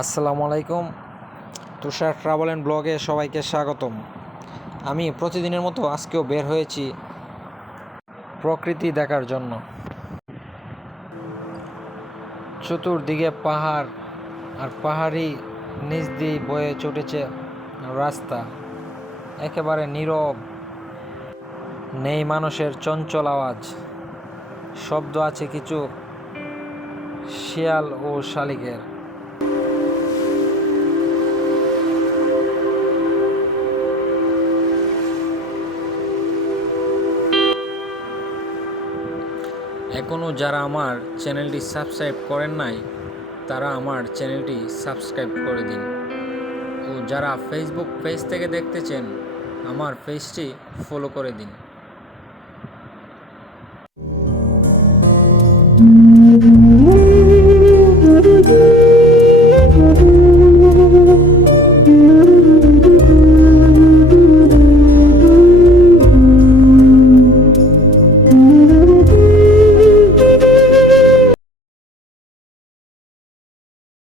আসসালামু আলাইকুম। তুষার travel and ব্লগে সবাইকে স্বাগতম। আমি প্রতিদিনের মতো আজকেও বের হয়েছি প্রকৃতি দেখার জন্য। চতুর্দিকে পাহাড় আর পাহাড়ি নিচ দিয়ে বয়ে চটেছে রাস্তা, একেবারে নীরব, নেই মানুষের চঞ্চল আওয়াজ। শব্দ আছে কিছু শিয়াল ও শালিকের। এখনও যারা আমার চ্যানেলটি সাবস্ক্রাইব করেন নাই তারা আমার চ্যানেলটি সাবস্ক্রাইব করে দিন, ও যারা ফেসবুক পেজ থেকে দেখতেছেন আমার পেজটি ফলো করে দিন।